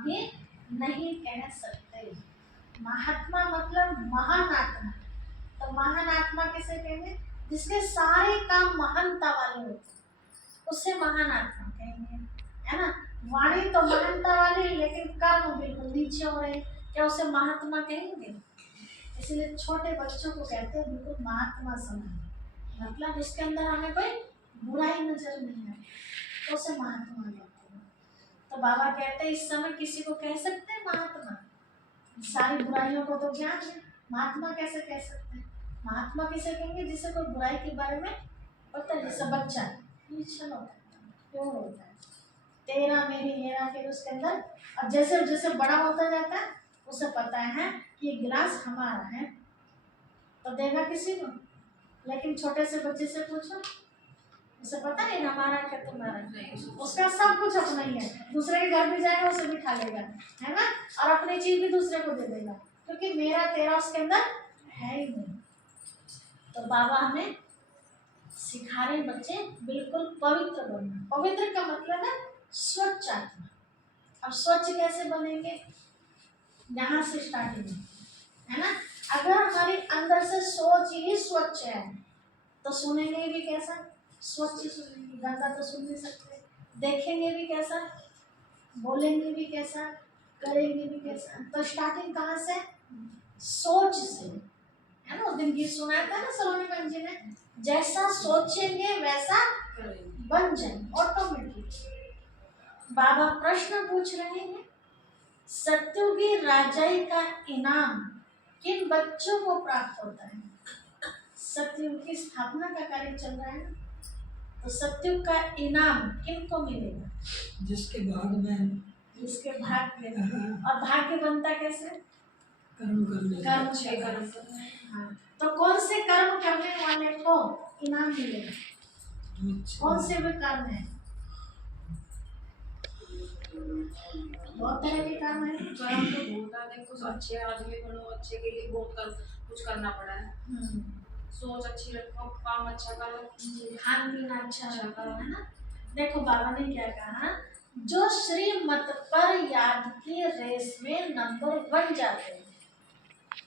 भी नहीं कह सकते। महात्मा मतलब महान आत्मा। तो महान आत्मा किसे कहेंगे? जिसके सारे काम महानता वाले होते हैं, उससे महान आत्मा कहेंगे, है ना। वाणी तो महानता वाली, लेकिन कर्म बिल्कुल नीचे हो रहे, क्या उसे महात्मा कहेंगे? इसलिए छोटे बच्चों को कहते हैं बिल्कुल महात्मा समान, मतलब उसके अंदर हमें कोई बुराई नजर नहीं है, तो उसे महात्मा कहते हैं। तो बाबा कहते हैं इस समय किसी को कह सकते हैं महात्मा? सारी बुराइयों को तो ज्ञान है, महात्मा कैसे कह सकते हैं? महात्मा किसे कहेंगे? जिसे कोई बुराई के बारे में पता है। जैसे बच्चा निश्चल होता है, प्योर होता है, तेरा मेरी मेरा, फिर उसके अंदर अब जैसे जैसे बड़ा होता जाता है उसे पता है कि ये गिलास हमारा है, तो देगा किसी को। लेकिन छोटे से बच्चे से पूछो, उसे पता है हमारा क्या तुम्हारा नहीं, उसका सब कुछ अपना ही है। दूसरे के घर भी जाएगा उसे भी खा लेगा, है ना, और अपनी चीज भी दूसरे को दे देगा, क्योंकि मेरा तेरा उसके अंदर है ही नहीं। तो बाबा हमें सिखा रहे बच्चे बिल्कुल पवित्र बनना। पवित्र का मतलब है स्वच्छ आत्मा। अब स्वच्छ कैसे बनेंगे? यहाँ से स्टार्टिंग है ना। अगर हमारे अंदर से सोच ही स्वच्छ है तो सुनेंगे भी कैसा? स्वच्छ सुनेंगे, गंदा तो सुन नहीं सकते। देखेंगे भी कैसा, बोलेंगे भी कैसा, करेंगे भी कैसा। तो स्टार्टिंग कहाँ से? सोच से, है ना। उस दिन गीत सुनाया था ना सलोनी बहन जी ने, जैसा सोचेंगे वैसा बन जाएंगे ऑटोमेटिक। बाबा प्रश्न पूछ रहे हैं, सत्युगी राजाई का इनाम किन बच्चों को प्राप्त होता है? सत्युग की स्थापना का कार्य चल रहा है, तो सत्युग का इनाम किनको मिलेगा? जिसके भाग में, जिसके भाग्य। और भाग्य बनता कैसे? कर्म करने, कर्म। हाँ, तो कौन से कर्म करने वाले को इनाम मिलेगा? कौन से भी कर्म है? बहुत तरह के काम है। कर्म तो बहुत है, कुछ अच्छे आदमी बनो, अच्छे के लिए बहुत कुछ करना पड़ा है। सोच अच्छी रखो, काम अच्छा करो, खान पीना अच्छा करो, है ना। देखो बाबा ने क्या कहा, जो श्रीमत पर याद की रेस में नंबर 1 जाते हैं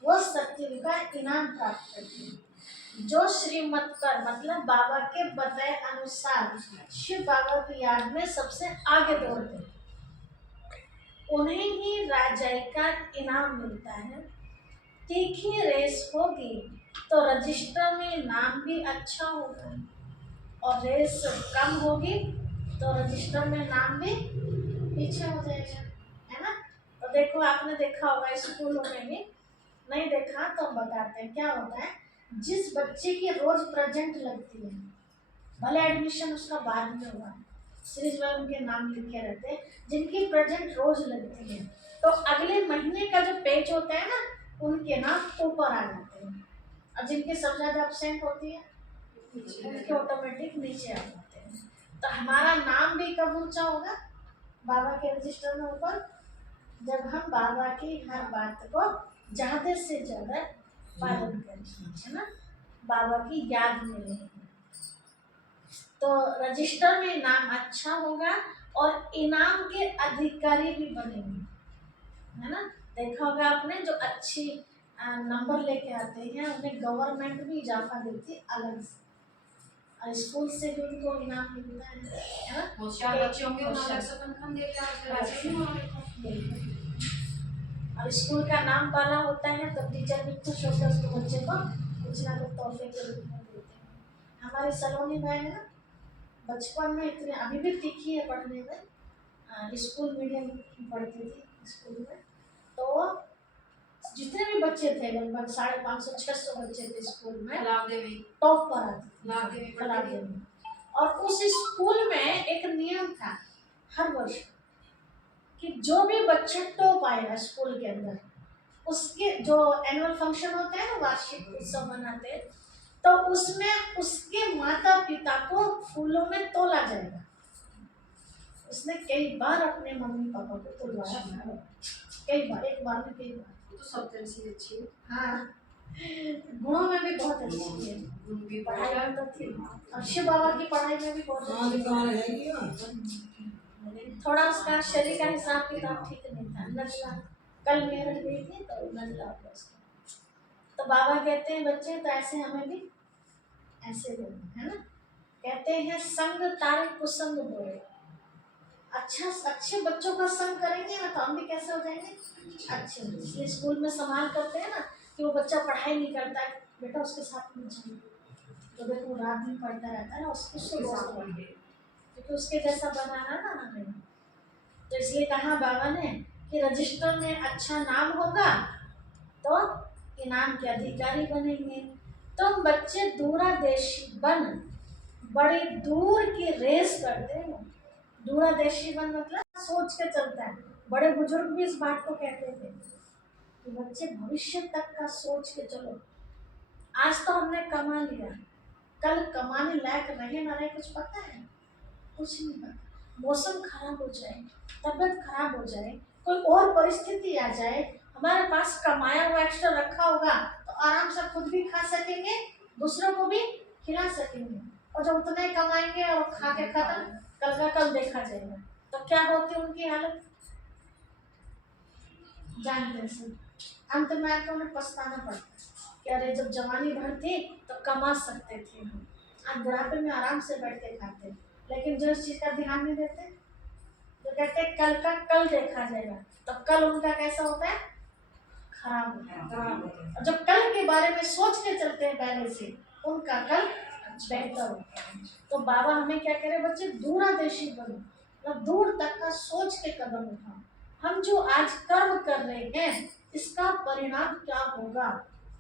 वो सत्य का इनाम प्राप्त करते हैं। जो श्रीमत पर मतलब बाबा के बताए अनुसार शिव बाबा की याद में सबसे आगे दौड़ते हैं, उन्हें ही राजाई का इनाम मिलता है। तीखी रेस होगी तो रजिस्टर में नाम भी अच्छा होगा, और रेस कम होगी तो रजिस्टर में नाम भी पीछे हो जाएगा, है ना। तो देखो आपने देखा होगा स्कूलों में भी, नहीं देखा तो हम बताते हैं क्या होता है। जिस बच्चे की रोज प्रेजेंट लगती है, भले एडमिशन उसका बाद में हुआ, सीरीज में उनके नाम लिखे रहते हैं, जिनकी प्रेजेंट रोज लगती है, तो अगले महीने का जो पेज होता है ना, उनके नाम ऊपर आ जाते हैं, और जिनकी सबसे ज्यादा एब्सेंट होती है उनके ऑटोमेटिक नीचे आ जाते हैं। तो हमारा नाम भी कब ऊंचा होगा? बाबा के रजिस्टर में ऊपर, जब हम बाबा की हर बात को ज्यादा से ज्यादा पालन करेंगे, है ना, बाबा की याद में रहेंगे, तो रजिस्टर में नाम अच्छा होगा और इनाम के अधिकारी भी बनेंगे, है ना। देखा होगा आपने, जो अच्छी नंबर लेके आते हैं उन्हें गवर्नमेंट भी इजाफा देती है अलग से, और स्कूल से भी उनको इनाम मिलता है ना। होशियार बच्चे होंगे उन्हें अलग से तनख्वाह देते हैं। और स्कूल का नाम वाला होता है तो टीचर भी खुश होकर उसको बच्चे को कुछ ना कुछ तोहफे के रूप में देते हैं। हमारी सलोनी बहन है ना, बचपन में इतने, अभी भी तीखी है पढ़ने में, स्कूल मीडियम पढ़ती थी स्कूल में, तो जितने भी बच्चे थे लगभग 550-600 बच्चे थे स्कूल में, टॉप पर आते थे। और उस स्कूल में एक नियम था हर वर्ष कि जो भी बच्चा टॉप आएगा स्कूल के अंदर, उसके जो एनुअल फंक्शन होते हैं ना, वार्षिक उत्सव मनाते हैं, तो उसमें उसके माता पिता को फूलों में तोला जाएगा। उसने कई बार अपने मम्मी पापा को तोलवाया, कई बार, एक बार में कई बार। तो सब तरह से अच्छी है। हाँ, गुणों में भी बहुत अच्छी है, पढ़ाई में तो थी, और शिव बाबा की पढ़ाई में भी बहुत अच्छी है। थोड़ा उसका शरीर का हिसाब किताब ठीक नहीं था, नजला। कल मेरठ गई थी तो नजला हो गया उसको। तो बाबा कहते हैं बच्चे तो ऐसे हमें भी ऐसे बोलना है ना। कहते हैं संग तारे कुसंग बोले। अच्छा अच्छे बच्चों का संग करेंगे ना तो हम भी कैसे हो जाएंगे, अच्छे। इसलिए स्कूल में संभाल करते हैं ना कि वो बच्चा पढ़ाई नहीं करता है, बेटा उसके साथ में जाइए, तो देखो वो रात दिन पढ़ता रहता है ना, उसके दोस्त बनिए, क्योंकि उसके जैसा बनाना ना हमें। तो इसलिए कहा बाबा ने कि रजिस्टर में अच्छा नाम होगा तो इनाम के अधिकारी बनेंगे। तुम बच्चे दूरदेशी बन बड़ी दूर की रेस करते हो। दूरदेशी बन मतलब सोच के चलता है। बड़े बुजुर्ग भी इस बात को कहते थे कि बच्चे भविष्य तक का सोच के चलो। आज तो हमने कमा लिया, कल कमाने लायक रहे ना रहे कुछ पता है, कुछ नहीं पता। मौसम खराब हो जाए, तबीयत खराब हो जाए, कोई और परिस्थिति आ जाए, हमारे पास कमाया हुआ एक्स्ट्रा रखा होगा तो आराम से खुद भी खा सकेंगे, दूसरों को भी खिला सकेंगे। और जब उतना ही कमाएंगे और खा के खत्म, कल का कल देखा जाएगा, तो क्या होती उनकी हालत जानते हैं। अंत में आकर उन्हें पछताना पड़ता कि अरे जब जवानी भर थी तो कमा सकते थे हम, आज बुढ़ापे में आराम से बैठ के खाते। लेकिन जो इस चीज का ध्यान नहीं देते, तो कहते हैं कल का कल देखा जाएगा, तो कल उनका कैसा होता है, खराब होता है। और जब कल के बारे में सोच के चलते हैं पहले से, उनका कल बेहतर होता है। तो बाबा हमें क्या कह रहे हैं, बच्चे दूरदेशी बनो, मतलब दूर तक का सोच के कदम उठाओ। हम जो आज कर्म कर रहे हैं इसका परिणाम क्या होगा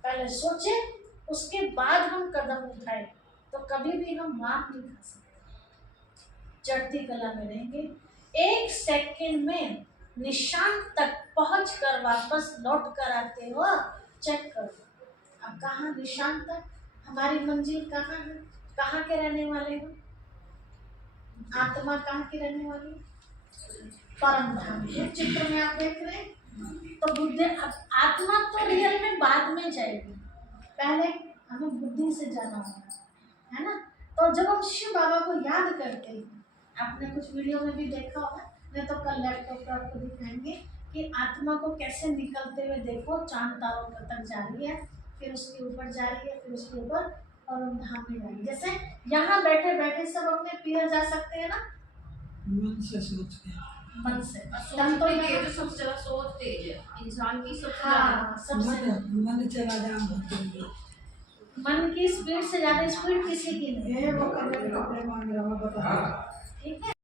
पहले सोचे, उसके बाद हम कदम उठाए, तो कभी भी हम मार नहीं खा सकते, चढ़ती कला में रहेंगे। 1 सेकंड में निशान तक पहुंच कर वापस लौट कर आते हो, चेक करो अब कहाँ निशान तक, हमारी मंजिल कहाँ है, कहाँ के रहने वाले हो, आत्मा कहाँ की रहने वाली, परम धाम। चित्र में आप देख रहे हैं तो बुद्धि, आत्मा तो रियल में बाद में जाएगी, पहले हमें बुद्धि से जाना होगा, है ना। तो जब हम शिव बाबा को याद करते हैं, आपने कुछ वीडियो में भी देखा होगा, नहीं तो कल लैपटॉप पर आपको दिखाएंगे कि आत्मा को कैसे निकलते हुए देखो, चांद तारों तक जा रही है, फिर उसके ऊपर जा रही है, फिर उसके ऊपर और धाम में जाएगी। जैसे यहाँ बैठे बैठे सब अपने पीर जा सकते हैं ना, मन से सोच के, मन से। सोच तो ये जो सबसे ज्यादा सोच तेज है इंसान की, सबसे हाँ, सबसे मन चला जाम होते हैं। मन की स्पीड से ज्यादा स्पीड किसी की नहीं, वो कपड़े मांग रहा हूँ, बता ठीक है।